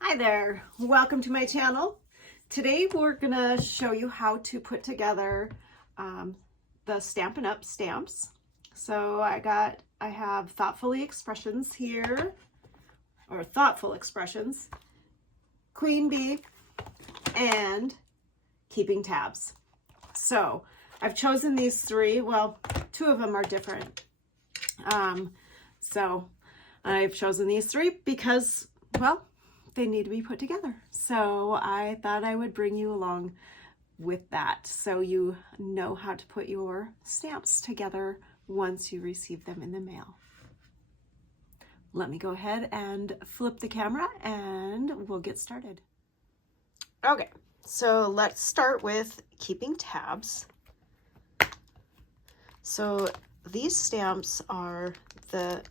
Hi there, welcome to my channel. Today we're gonna show you how to put together the Stampin' Up! Stamps. So I have Thoughtfully Expressions here, or Thoughtful Expressions, Queen Bee, and Keeping Tabs. So I've chosen these three. Well, two of them are different. So I've chosen these three because, well, they need to be put together. So I thought I would bring you along with that so you know how to put your stamps together once you receive them in the mail. Let me go ahead and flip the camera and we'll get started. Okay, so let's start with Keeping Tabs. So these stamps are the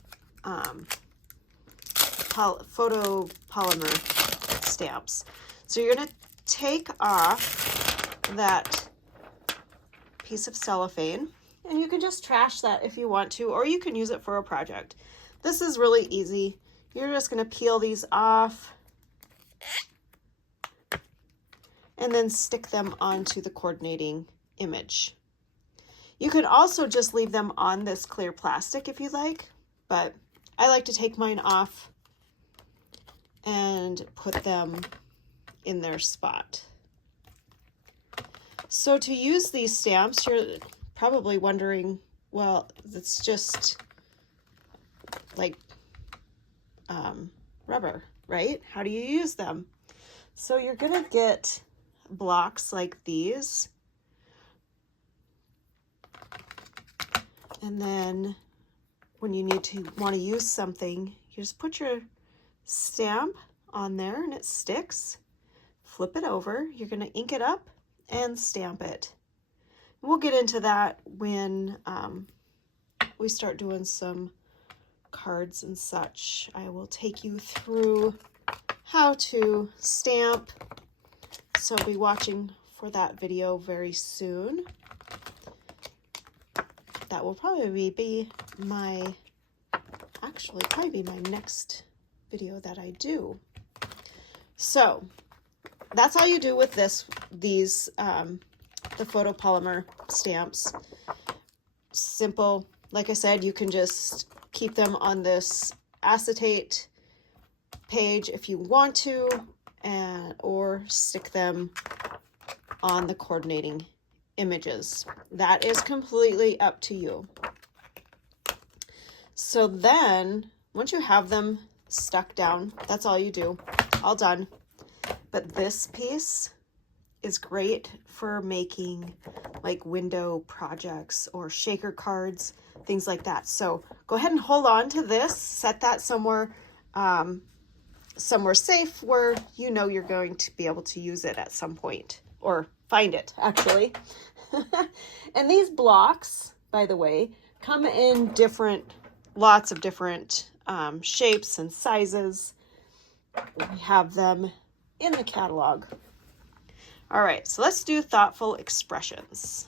photopolymer stamps. So you're going to take off that piece of cellophane, and you can just trash that if you want to, or you can use it for a project. This is really easy. You're just going to peel these off and then stick them onto the coordinating image. You can also just leave them on this clear plastic if you like, but I like to take mine off and put them in their spot. So to use these stamps, you're probably wondering, well, it's just like rubber, right? How do you use them? So you're gonna get blocks like these, and then when you want to use something, you just put your stamp on there and it sticks. Flip it over. You're going to ink it up and stamp it. We'll get into that when we start doing some cards and such. I will take you through how to stamp, so be watching for that video very soon. That will probably be my next video that I do. So that's all you do with these the photopolymer stamps. Simple. Like I said, you can just keep them on this acetate page if you want to, or stick them on the coordinating images. That is completely up to you. So then once you have them stuck down, that's all you do. All done. But this piece is great for making like window projects or shaker cards, things like that. So go ahead and hold on to this, set that somewhere safe where you know you're going to be able to use it at some point, or find it actually. And these blocks, by the way, come in lots of different shapes and sizes. We have them in the catalog. All right, so let's do Thoughtful Expressions.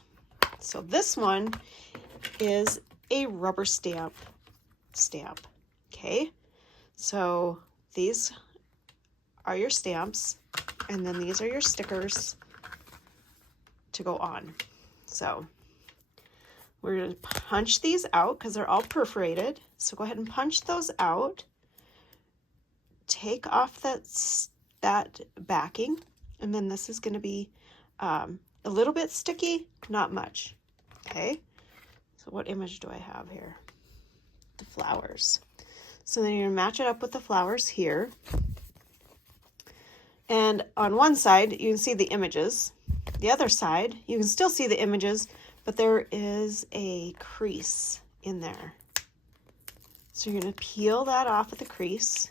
So this one is a rubber stamp. Okay, so these are your stamps, and then these are your stickers to go on. So we're going to punch these out because they're all perforated. So go ahead and punch those out. Take off that backing, and then this is going to be a little bit sticky, not much. Okay, so what image do I have here? The flowers. So then you're going to match it up with the flowers here. And on one side, you can see the images. The other side, you can still see the images, but there is a crease in there. So you're going to peel that off at the crease.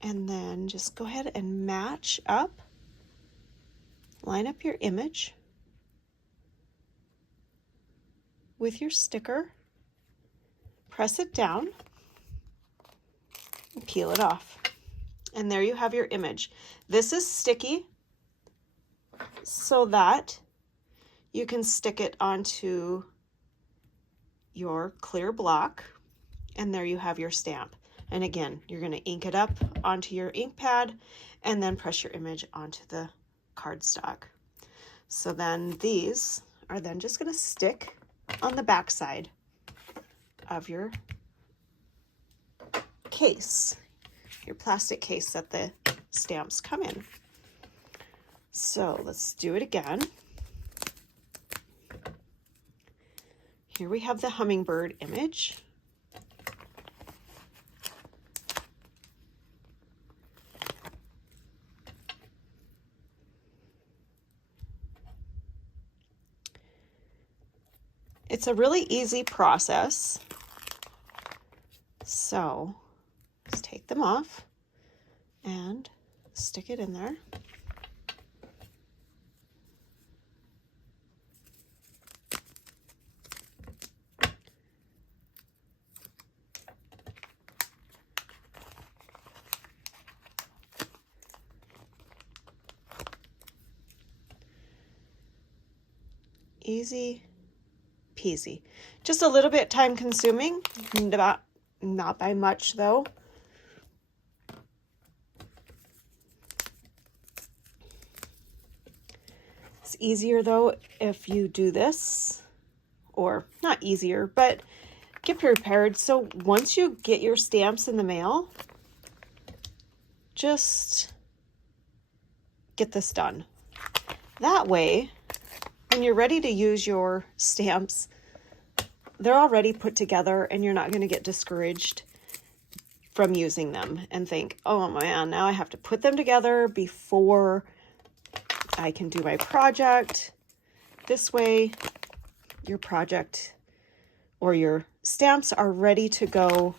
And then just go ahead and match up, line up your image with your sticker, press it down, and peel it off. And there you have your image. This is sticky so that you can stick it onto your clear block, and there you have your stamp. And again, you're going to ink it up onto your ink pad and then press your image onto the cardstock. So then these are then just going to stick on the back side of your case, your plastic case that the stamps come in. So let's do it again. Here we have the hummingbird image. It's a really easy process. So just take them off and stick it in there. Easy peasy. Just a little bit time consuming, not by much though. It's easier though if you do this, or not easier, but get prepared. So once you get your stamps in the mail, just get this done. That way, when you're ready to use your stamps, they're already put together and you're not going to get discouraged from using them and think, oh man, now I have to put them together before I can do my project. This way, your project or your stamps are ready to go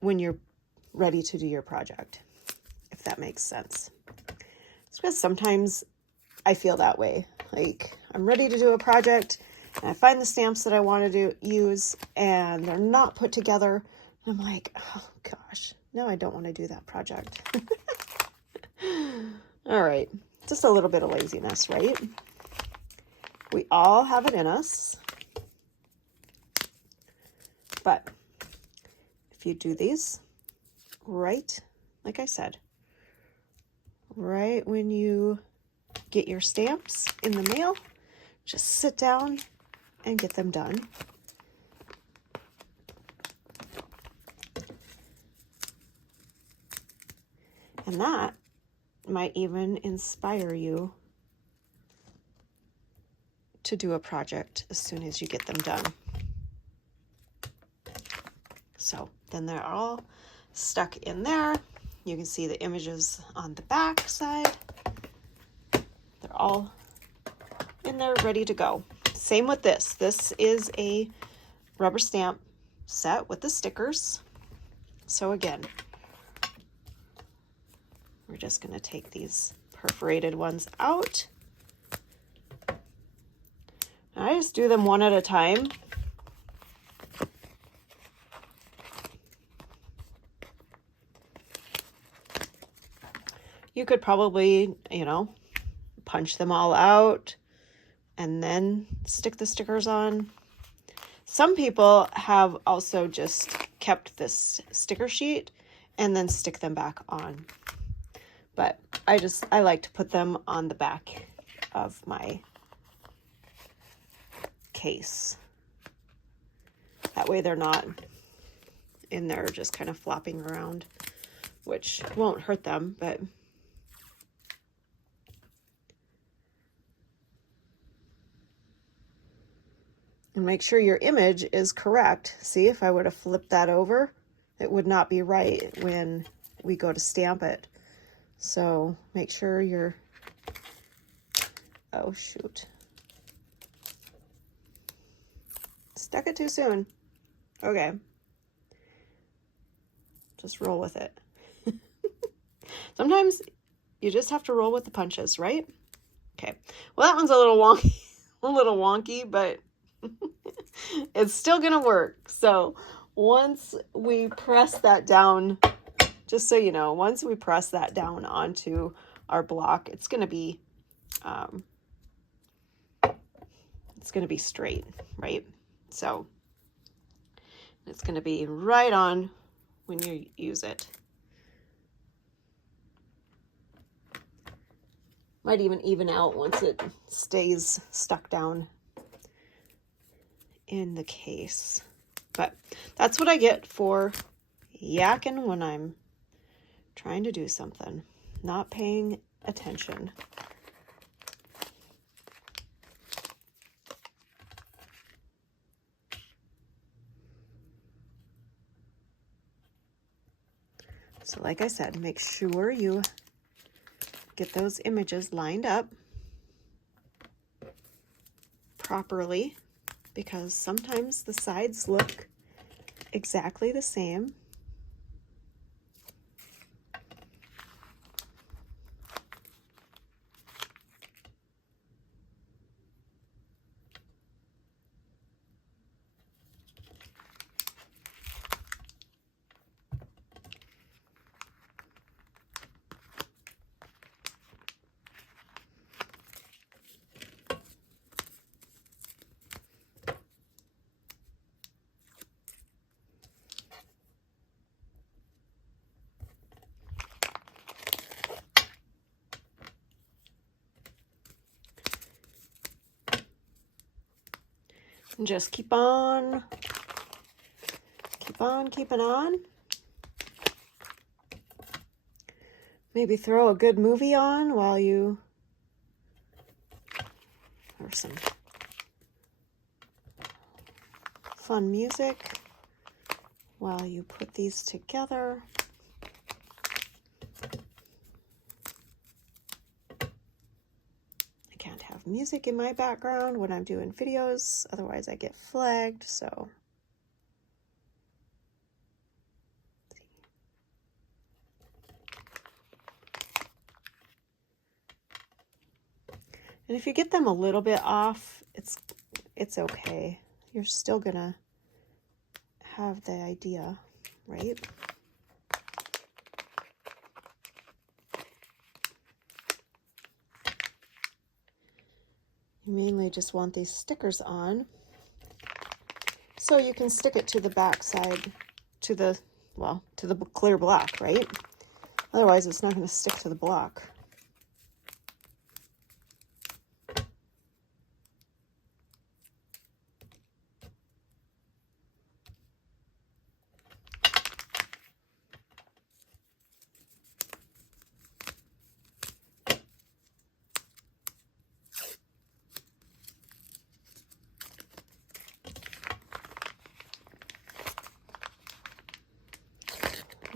when you're ready to do your project, if that makes sense. It's because sometimes I feel that way. Like I'm ready to do a project and I find the stamps that I want to use and they're not put together. And I'm like, oh gosh, no, I don't want to do that project. All right, just a little bit of laziness, right? We all have it in us. But if you do these right, like I said, right when you get your stamps in the mail, just sit down and get them done. And that might even inspire you to do a project as soon as you get them done. So then they're all stuck in there. You can see the images on the back side. They're all in there ready to go. Same with this. This is a rubber stamp set with the stickers. So again, we're just going to take these perforated ones out. I just do them one at a time. You could probably, punch them all out and then stick the stickers on. Some people have also just kept this sticker sheet and then stick them back on. But I like to put them on the back of my case. That way they're not in there just kind of flopping around, which won't hurt them, but and make sure your image is correct. See, if I would have flipped that over, it would not be right when we go to stamp it. So make sure you're, oh shoot. Stuck it too soon. Okay. Just roll with it. Sometimes you just have to roll with the punches, right? Okay. Well, that one's a little wonky, but it's still gonna work. So once we press that down, just so you know, once we press that down onto our block, it's gonna be straight. right? So it's going to be right on when you use it. Might even out once it stays stuck down in the case. But that's what I get for yakking when I'm trying to do something, not paying attention. So like I said, make sure you get those images lined up properly, because sometimes the sides look exactly the same. And just keep on keeping on. Maybe throw a good movie on while you, or some fun music while you put these together. I can't have music in my background when I'm doing videos, otherwise I get flagged, so. And if you get them a little bit off, it's okay. You're still gonna have the idea, right? You mainly just want these stickers on so you can stick it to the back side, to the clear block, right? Otherwise it's not going to stick to the block.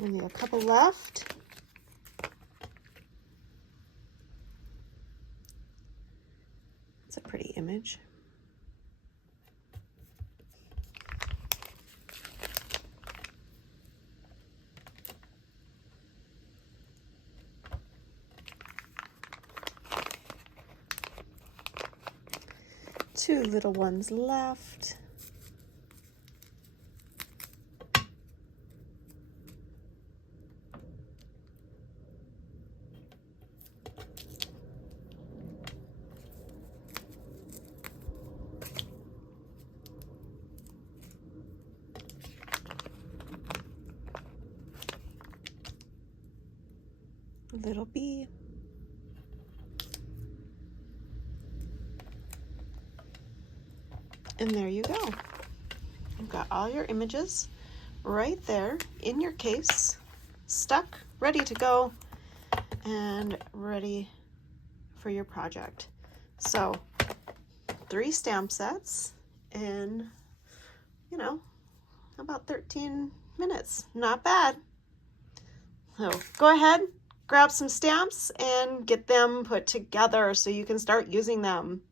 Only a couple left. It's a pretty image. Two little ones left. Little bee. And there you go. You've got all your images right there in your case, stuck, ready to go, and ready for your project. So 3 stamp sets in, you know, about 13 minutes. Not bad. So go ahead, grab some stamps and get them put together so you can start using them.